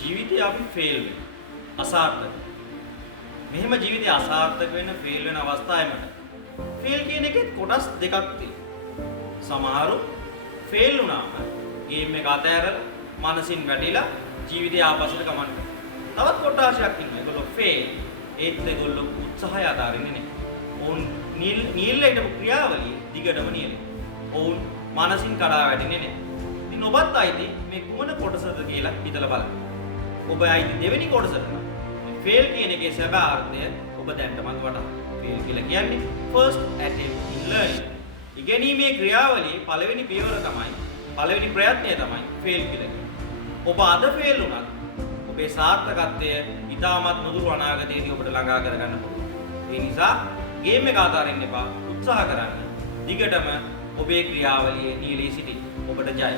ජීවිතේ අපි ෆේල් වෙනවා. අසාර්ථක. මෙහෙම ජීවිතේ අසාර්ථක වෙන ෆේල් වෙන අවස්ථාවෙමද ෆේල් කියන එකේ කොටස් දෙකක් තියෙනවා. සමහරු ෆේල් වුණාම ගේම් එක අතහැරලා මානසින් වැටිලා ජීවිතය ආපස්සට ගමන් කරනවා. තවත් කොටසක් ඉන්නවා. ඒගොල්ලෝ ෆේල්. ඒත් ඒගොල්ලෝ උත්සාහය අතාරින්නේ නැහැ. ඔවුන් නිල්ලේ හිටපු ක්‍රියාවලිය දිගටම නියැලෙනවා. ඔවුන් මානසින් කඩා වැටෙන්නේ නැහැ. ඉතින් ඔබත් අයිති මේ කුමන කොටසද කියලා හිතලා බලන්න. ඔබ අයිති දෙවෙනි කොටසට නම් ෆේල් කියන එකේ සැබෑ අර්ථය ඔබ දැනටමත් වටහා. ෆේල් කියලා කියන්නේ first attempt in learning. ඉගෙනීමේ ක්‍රියාවලියේ පළවෙනි පියවර තමයි පළවෙනි ප්‍රයත්නය තමයි ෆේල් කියලා කියන්නේ. ඔබ අද ෆේල් වුණත් ඔබේ සාර්ථකත්වය ඉතාමත් නුදුරු අනාගතයේදී ඔබට ළඟා කරගන්න පුළුවන්. ඒ නිසා ගේම් එක අතාරින්න එපා. උත්සාහ කරන්න. දිගටම ඔබේ ක්‍රියාවලියේ නියැලී සිටින්න. ඔබට ජය.